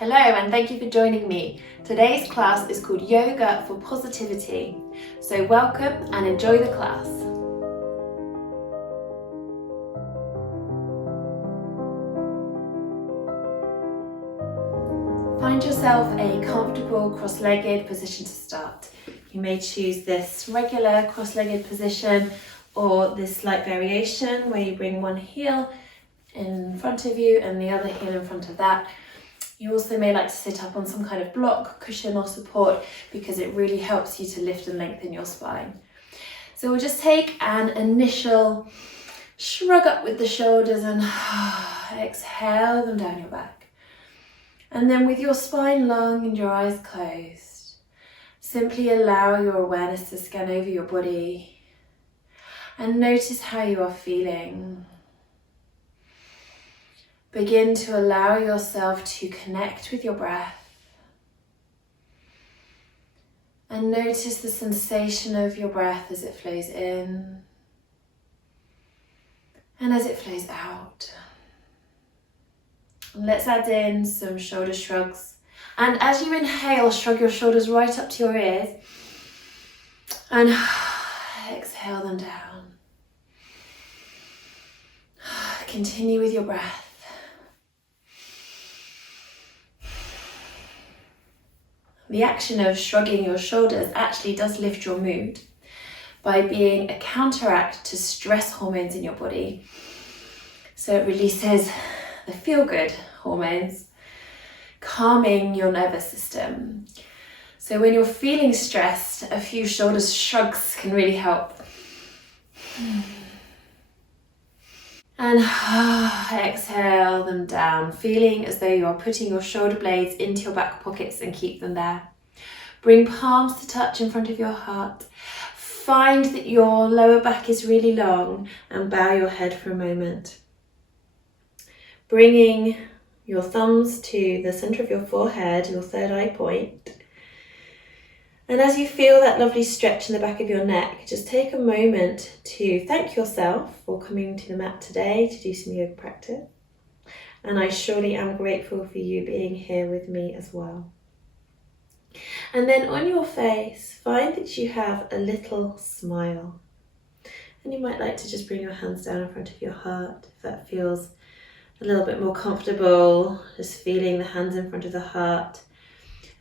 Hello and thank you for joining me. Today's class is called Yoga for Positivity. So welcome and enjoy the class. Find yourself a comfortable cross-legged position to start. You may choose this regular cross-legged position or this slight variation where you bring one heel in front of you and the other heel in front of that. You also may like to sit up on some kind of block, cushion or support because it really helps you to lift and lengthen your spine. So we'll just take an initial shrug up with the shoulders and exhale them down your back. And then with your spine long and your eyes closed, simply allow your awareness to scan over your body and notice how you are feeling. Begin to allow yourself to connect with your breath and notice the sensation of your breath as it flows in and as it flows out. And let's add in some shoulder shrugs. And as you inhale, shrug your shoulders right up to your ears and exhale them down. Continue with your breath. The action of shrugging your shoulders actually does lift your mood by being a counteract to stress hormones in your body. So it releases the feel-good hormones, calming your nervous system. So when you're feeling stressed, a few shoulder shrugs can really help. And exhale them down, feeling as though you are putting your shoulder blades into your back pockets and keep them there. Bring palms to touch in front of your heart. Find that your lower back is really long and bow your head for a moment. Bringing your thumbs to the center of your forehead, your third eye point. And as you feel that lovely stretch in the back of your neck, just take a moment to thank yourself for coming to the mat today to do some yoga practice. And I surely am grateful for you being here with me as well. And then on your face, find that you have a little smile. And you might like to just bring your hands down in front of your heart if that feels a little bit more comfortable. Just feeling the hands in front of the heart.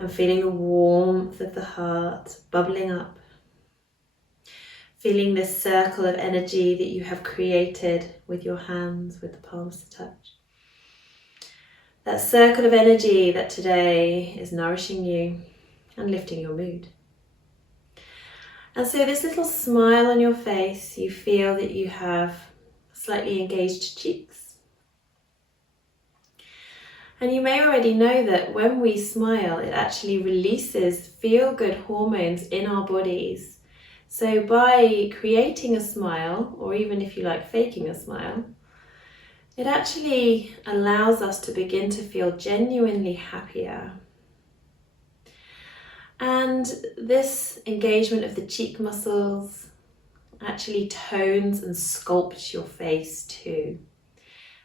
And feeling the warmth of the heart bubbling up. Feeling this circle of energy that you have created with your hands, with the palms to touch. That circle of energy that today is nourishing you and lifting your mood. And so this little smile on your face, you feel that you have slightly engaged cheeks. And you may already know that when we smile, it actually releases feel-good hormones in our bodies. So by creating a smile, or even if you like faking a smile, it actually allows us to begin to feel genuinely happier. And this engagement of the cheek muscles actually tones and sculpts your face too.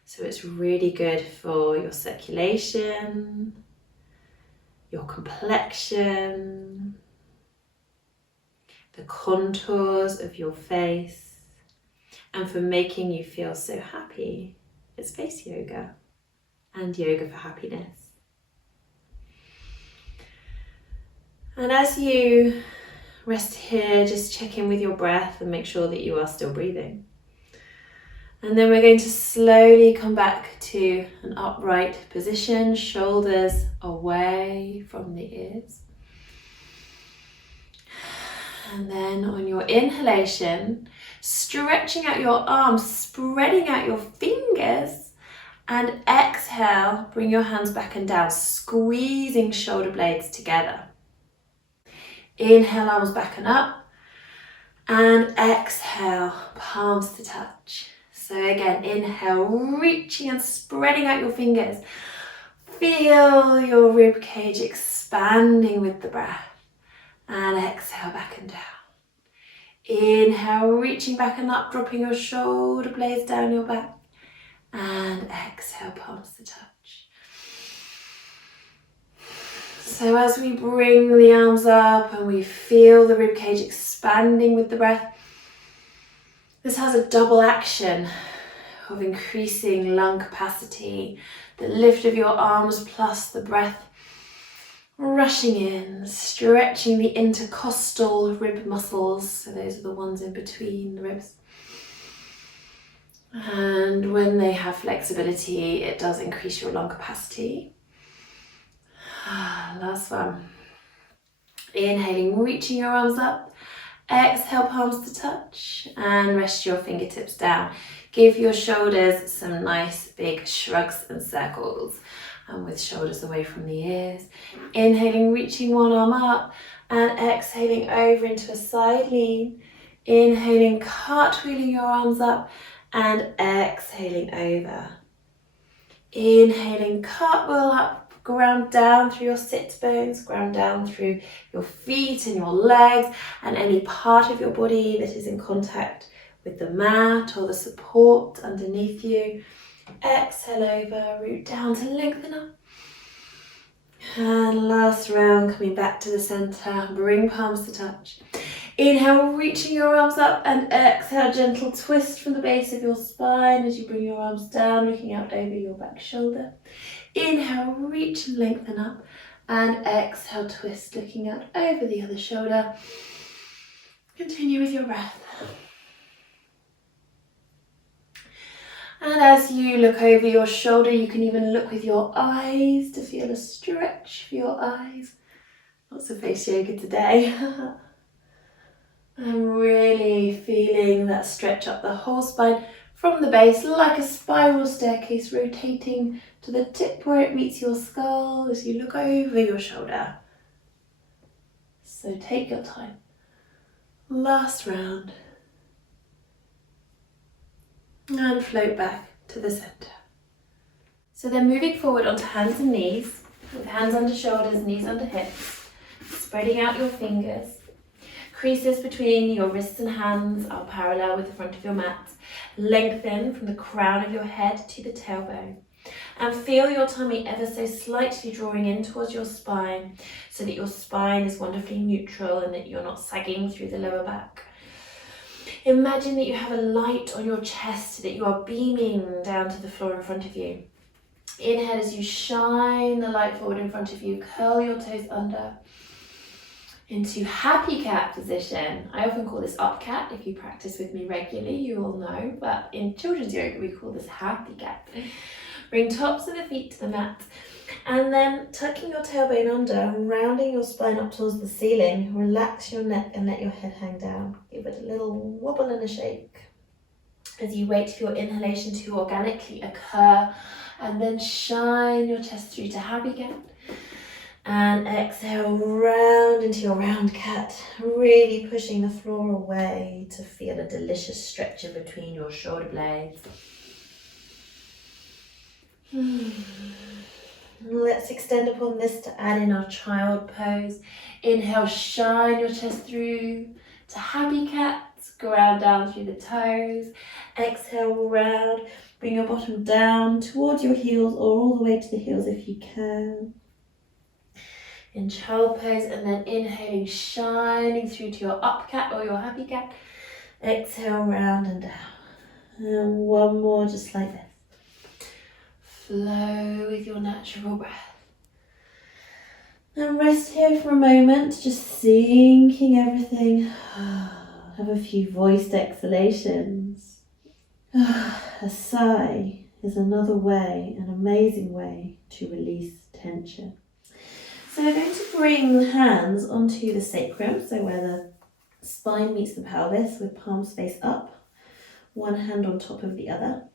So it's really good for your circulation, your complexion, the contours of your face, and for making you feel so happy. It's face yoga and yoga for happiness. And as you rest here, just check in with your breath and make sure that you are still breathing. And then we're going to slowly come back to an upright position, shoulders away from the ears. And then on your inhalation, stretching out your arms, spreading out your fingers, and exhale, bring your hands back and down, squeezing shoulder blades together. Inhale, arms back and up, and exhale, palms to touch. So again, inhale, reaching and spreading out your fingers. Feel your ribcage expanding with the breath. And exhale, back and down. Inhale, reaching back and up, dropping your shoulder blades down your back. And exhale, palms to touch. So as we bring the arms up and we feel the ribcage expanding with the breath, this has a double action of increasing lung capacity, the lift of your arms plus the breath rushing in, stretching the intercostal rib muscles, so those are the ones in between the ribs. And when they have flexibility, it does increase your lung capacity. Last one. Inhaling, reaching your arms up. Exhale, palms to touch, and rest your fingertips down. Give your shoulders some nice big shrugs and circles, and with shoulders away from the ears. Inhaling, reaching one arm up, and exhaling over into a side lean. Inhaling, cartwheeling your arms up, and exhaling over. Inhaling, cartwheel up, ground down through your sit bones, ground down through your feet and your legs and any part of your body that is in contact with the mat or the support underneath you. Exhale over, root down to lengthen up. And last round, coming back to the center, bring palms to touch. Inhale, reaching your arms up, and exhale, gentle twist from the base of your spine as you bring your arms down, looking out over your back shoulder. Inhale, reach and lengthen up, and exhale, twist, looking out over the other shoulder. Continue with your breath. And as you look over your shoulder, you can even look with your eyes to feel a stretch for your eyes. Lots of face yoga today. I'm really feeling that stretch up the whole spine from the base, like a spiral staircase, rotating to the tip where it meets your skull as you look over your shoulder. So take your time. Last round. And float back to the center. So then moving forward onto hands and knees, with hands under shoulders, knees under hips, spreading out your fingers. Creases between your wrists and hands are parallel with the front of your mat. Lengthen from the crown of your head to the tailbone. And feel your tummy ever so slightly drawing in towards your spine so that your spine is wonderfully neutral and that you're not sagging through the lower back. Imagine that you have a light on your chest that you are beaming down to the floor in front of you. Inhale as you shine the light forward in front of you. Curl your toes under into happy cat position. I often call this up cat. If you practice with me regularly, you will know, but in children's yoga we call this happy cat. Bring tops of the feet to the mat, and then tucking your tailbone under and rounding your spine up towards the ceiling. Relax your neck and let your head hang down. Give it a little wobble and a shake as you wait for your inhalation to organically occur, and then shine your chest through to happy cat. And exhale, round into your round cat, really pushing the floor away to feel a delicious stretch in between your shoulder blades. Let's extend upon this to add in our child pose. Inhale, shine your chest through to happy cat, ground down through the toes. Exhale, round, bring your bottom down towards your heels or all the way to the heels if you can. In child pose, and then inhaling, shining through to your up cat or your happy cat. Exhale, round and down. And one more just like this. Flow with your natural breath. And rest here for a moment, just sinking everything. Have a few voiced exhalations. A sigh is another way, an amazing way to release tension. So we're going to bring the hands onto the sacrum, so where the spine meets the pelvis, with palms face up, one hand on top of the other.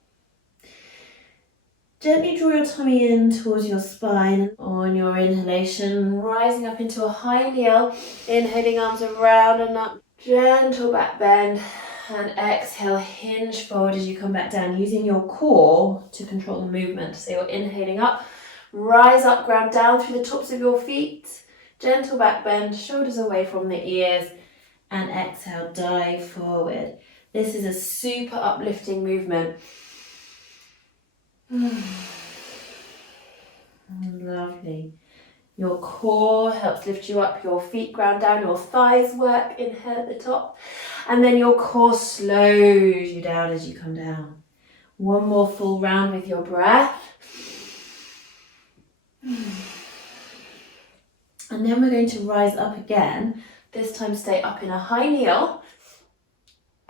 Gently draw your tummy in towards your spine. On your inhalation, rising up into a high kneel, inhaling arms around and up, gentle back bend, and exhale, hinge forward as you come back down, using your core to control the movement. So you're inhaling up, rise up, ground down through the tops of your feet, gentle back bend, shoulders away from the ears, and exhale, dive forward. This is a super uplifting movement. Lovely. Your core helps lift you up, your feet ground down, your thighs work, inhale at the top, and then your core slows you down as you come down. One more full round with your breath. And then we're going to rise up again. This time stay up in a high kneel.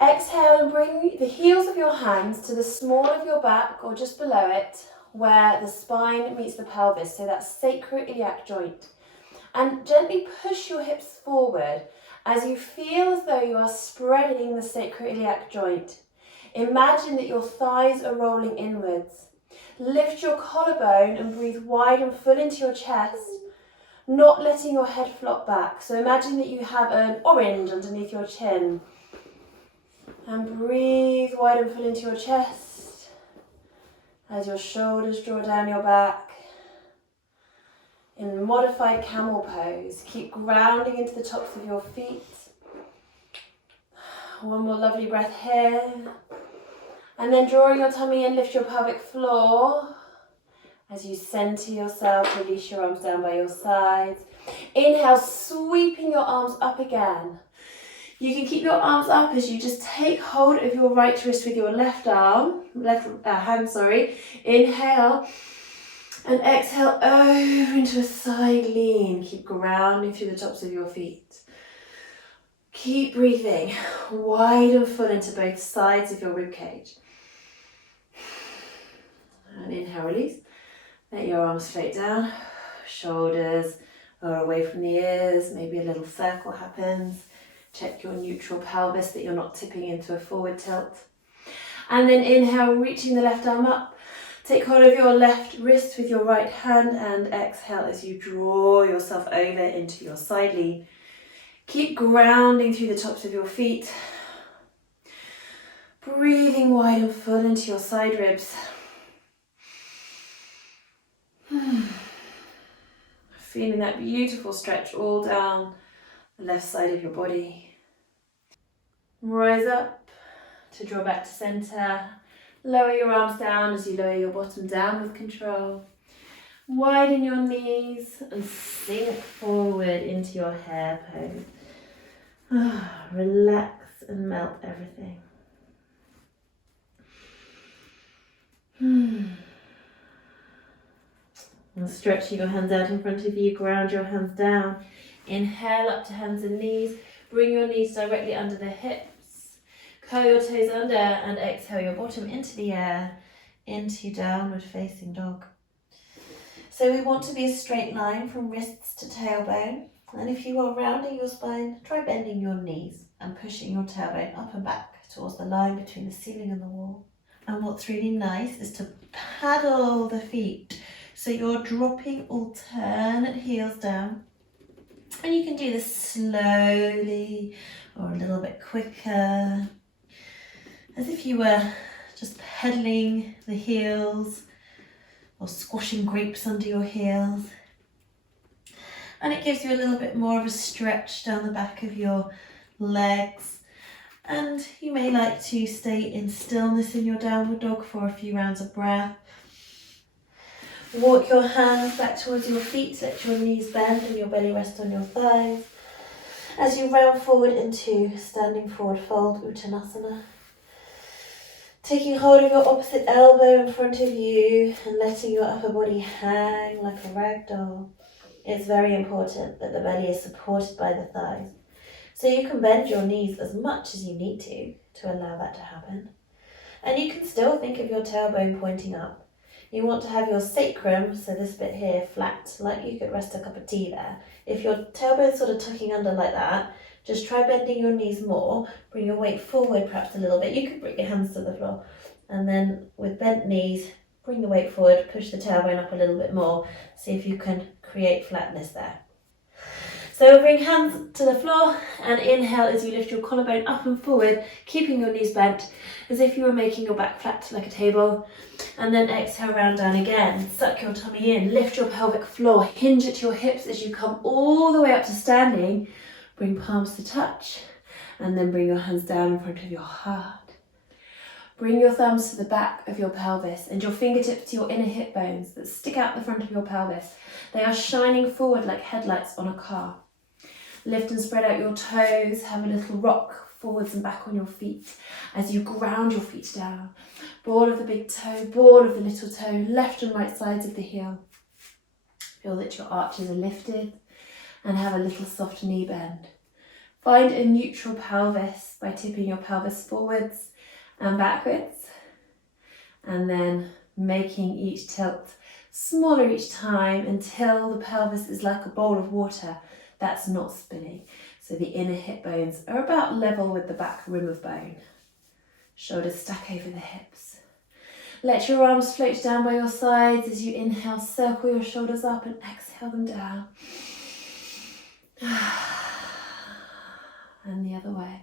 Exhale and bring the heels of your hands to the small of your back or just below it, where the spine meets the pelvis, so that sacroiliac joint. And gently push your hips forward as you feel as though you are spreading the sacroiliac joint. Imagine that your thighs are rolling inwards. Lift your collarbone and breathe wide and full into your chest, not letting your head flop back. So imagine that you have an orange underneath your chin. And breathe wide and full into your chest as your shoulders draw down your back. In modified camel pose, keep grounding into the tops of your feet. One more lovely breath here. And then drawing your tummy in, lift your pelvic floor. As you center yourself, release your arms down by your sides. Inhale, sweeping your arms up again. You can keep your arms up as you just take hold of your right wrist with your left hand. Inhale and exhale over into a side lean. Keep grounding through the tops of your feet. Keep breathing wide and full into both sides of your ribcage. And inhale, release. Let your arms float down. Shoulders are away from the ears. Maybe a little circle happens. Check your neutral pelvis, that you're not tipping into a forward tilt. And then inhale, reaching the left arm up. Take hold of your left wrist with your right hand and exhale as you draw yourself over into your side lean. Keep grounding through the tops of your feet. Breathing wide and full into your side ribs. Feeling that beautiful stretch all down the left side of your body. Rise up to draw back to center. Lower your arms down as you lower your bottom down with control. Widen your knees and sink forward into your hair pose. Relax and melt everything. And stretching your hands out in front of you, ground your hands down. Inhale up to hands and knees. Bring your knees directly under the hips. Curl your toes under and exhale your bottom into the air, into downward facing dog. So we want to be a straight line from wrists to tailbone. And if you are rounding your spine, try bending your knees and pushing your tailbone up and back towards the line between the ceiling and the wall. And what's really nice is to paddle the feet. So you're dropping alternate heels down. And you can do this slowly or a little bit quicker, as if you were just pedaling the heels or squashing grapes under your heels. And it gives you a little bit more of a stretch down the back of your legs. And you may like to stay in stillness in your downward dog for a few rounds of breath. Walk your hands back towards your feet, let your knees bend and your belly rest on your thighs. As you round forward into standing forward fold, Uttanasana. Taking hold of your opposite elbow in front of you and letting your upper body hang like a rag doll. It's very important that the belly is supported by the thighs. So you can bend your knees as much as you need to allow that to happen. And you can still think of your tailbone pointing up. You want to have your sacrum, so this bit here, flat, like you could rest a cup of tea there. If your tailbone's sort of tucking under like that, just try bending your knees more. Bring your weight forward perhaps a little bit. You could bring your hands to the floor. And then with bent knees, bring the weight forward, push the tailbone up a little bit more. See if you can create flatness there. So bring hands to the floor and inhale as you lift your collarbone up and forward, keeping your knees bent as if you were making your back flat like a table. And then exhale, round down again. Suck your tummy in, lift your pelvic floor, hinge at your hips as you come all the way up to standing. Bring palms to touch and then bring your hands down in front of your heart. Bring your thumbs to the back of your pelvis and your fingertips to your inner hip bones that stick out the front of your pelvis. They are shining forward like headlights on a car. Lift and spread out your toes. Have a little rock forwards and back on your feet as you ground your feet down. Ball of the big toe, ball of the little toe, left and right sides of the heel. Feel that your arches are lifted and have a little soft knee bend. Find a neutral pelvis by tipping your pelvis forwards and backwards, and then making each tilt smaller each time until the pelvis is like a bowl of water that's not spinning. So the inner hip bones are about level with the back rim of bone. Shoulders stack over the hips. Let your arms float down by your sides as you inhale, circle your shoulders up and exhale them down. And the other way.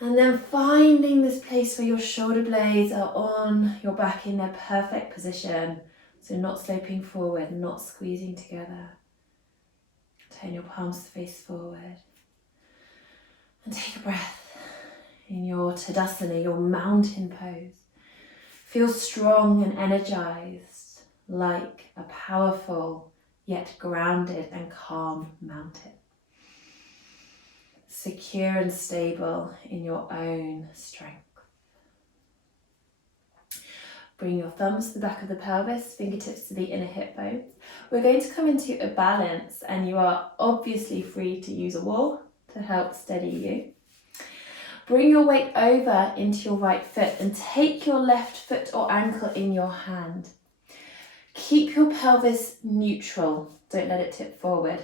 And then finding this place where your shoulder blades are on your back in their perfect position. So not sloping forward, not squeezing together. Turn your palms to face forward. And take a breath in your Tadasana, your mountain pose. Feel strong and energized, like a powerful yet grounded and calm mountain. Secure and stable in your own strength. Bring your thumbs to the back of the pelvis, fingertips to the inner hip bones. We're going to come into a balance, and you are obviously free to use a wall to help steady you. Bring your weight over into your right foot and take your left foot or ankle in your hand. Keep your pelvis neutral, don't let it tip forward.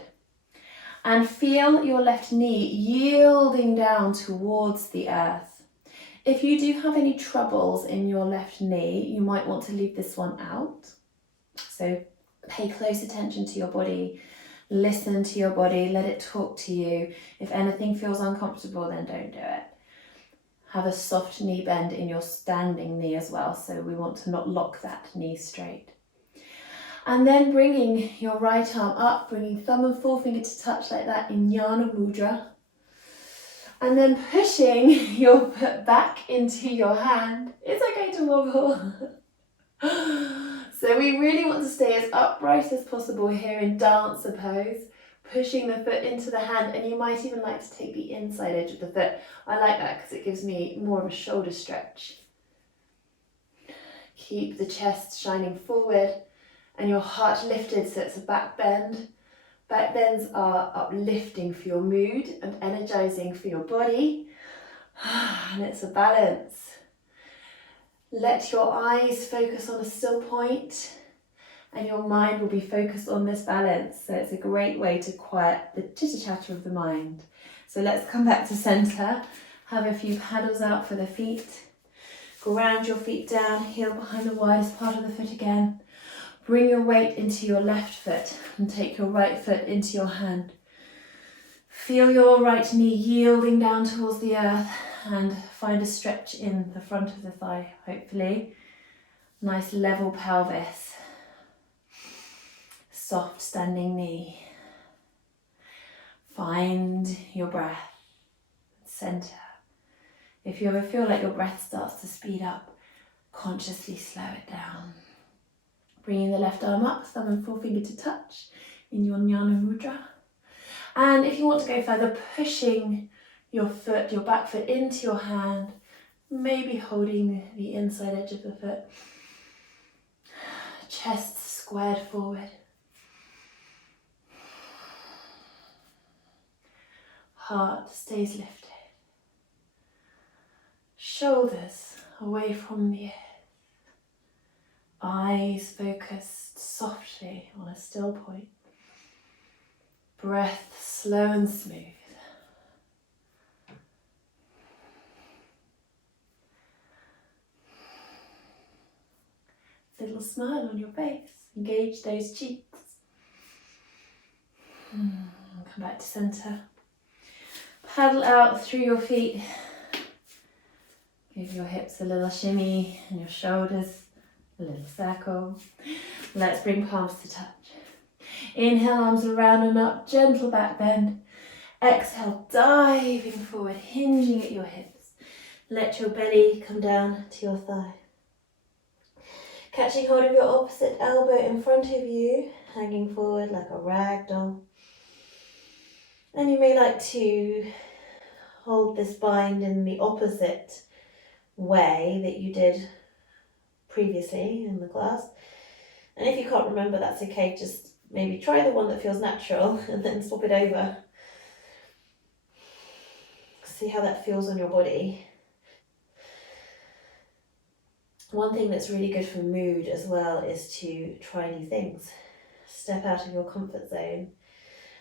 And feel your left knee yielding down towards the earth. If you do have any troubles in your left knee, you might want to leave this one out. So pay close attention to your body, listen to your body, let it talk to you. If anything feels uncomfortable, then don't do it. Have a soft knee bend in your standing knee as well, so we want to not lock that knee straight. And then bringing your right arm up, bringing thumb and forefinger to touch like that in Jnana Mudra. And then pushing your foot back into your hand. It's okay to wobble. So we really want to stay as upright as possible here in dancer pose. Pushing the foot into the hand, and you might even like to take the inside edge of the foot. I like that because it gives me more of a shoulder stretch. Keep the chest shining forward and your heart lifted, so it's a back bend. Back bends are uplifting for your mood and energizing for your body. And it's a balance. Let your eyes focus on a still point, and your mind will be focused on this balance. So it's a great way to quiet the chitter-chatter of the mind. So let's come back to center. Have a few paddles out for the feet. Ground your feet down, heel behind the widest part of the foot again. Bring your weight into your left foot and take your right foot into your hand. Feel your right knee yielding down towards the earth and find a stretch in the front of the thigh, hopefully. Nice level pelvis. Soft standing knee. Find your breath. Center. If you ever feel like your breath starts to speed up, consciously slow it down. Bringing the left arm up, thumb and forefinger to touch in your Jnana Mudra. And if you want to go further, pushing your foot, your back foot into your hand, maybe holding the inside edge of the foot. Chest squared forward. Heart stays lifted. Shoulders away from the earth. Eyes focused softly on a still point. Breath slow and smooth. Little smile on your face. Engage those cheeks. Come back to center. Paddle out through your feet. Give your hips a little shimmy and your shoulders a little circle. Let's bring palms to touch. Inhale, arms around and up, gentle back bend. Exhale, diving forward, hinging at your hips. Let your belly come down to your thigh. Catching hold of your opposite elbow in front of you, hanging forward like a rag doll. And you may like to hold this bind in the opposite way that you did previously in the class. And if you can't remember, that's okay. Just maybe try the one that feels natural and then swap it over. See how that feels on your body. One thing that's really good for mood as well is to try new things. Step out of your comfort zone.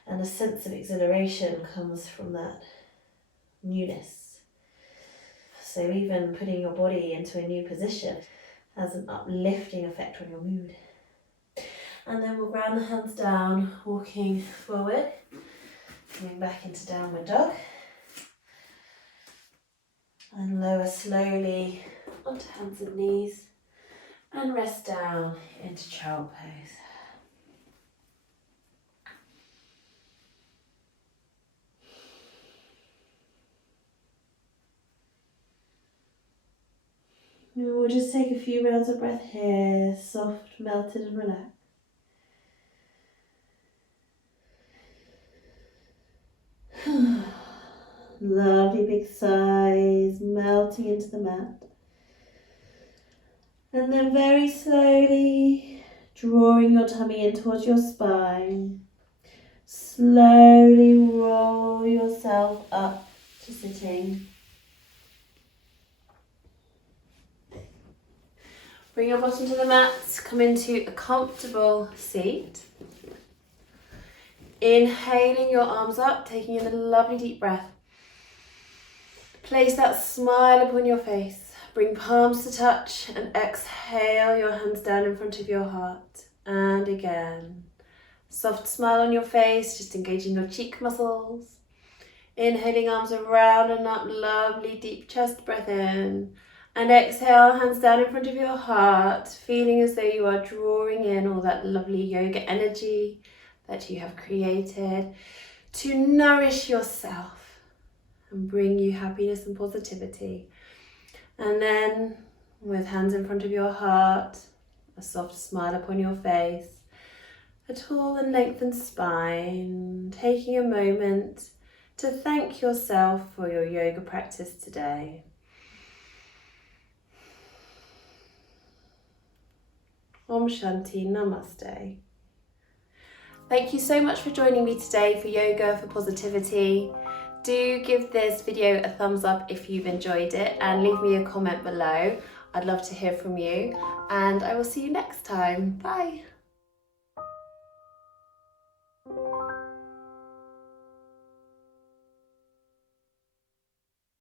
And a sense of exhilaration comes from that newness. So even putting your body into a new position has an uplifting effect on your mood. And then we'll ground the hands down, walking forward, coming back into downward dog. And lower slowly onto hands and knees. And rest down into child pose. And we'll just take a few rounds of breath here, soft, melted and relaxed. Lovely big sighs, melting into the mat. And then very slowly drawing your tummy in towards your spine. Slowly roll yourself up to sitting. Bring your bottom to the mat, come into a comfortable seat. Inhaling your arms up, taking in a lovely deep breath. Place that smile upon your face. Bring palms to touch and exhale your hands down in front of your heart. And again. Soft smile on your face, just engaging your cheek muscles. Inhaling arms around and up, lovely deep chest breath in. And exhale, hands down in front of your heart, feeling as though you are drawing in all that lovely yoga energy that you have created to nourish yourself and bring you happiness and positivity. And then, with hands in front of your heart, a soft smile upon your face, a tall and lengthened spine, taking a moment to thank yourself for your yoga practice today. Om Shanti, Namaste. Thank you so much for joining me today for Yoga for Positivity. Do give this video a thumbs up if you've enjoyed it and leave me a comment below. I'd love to hear from you and I will see you next time. Bye.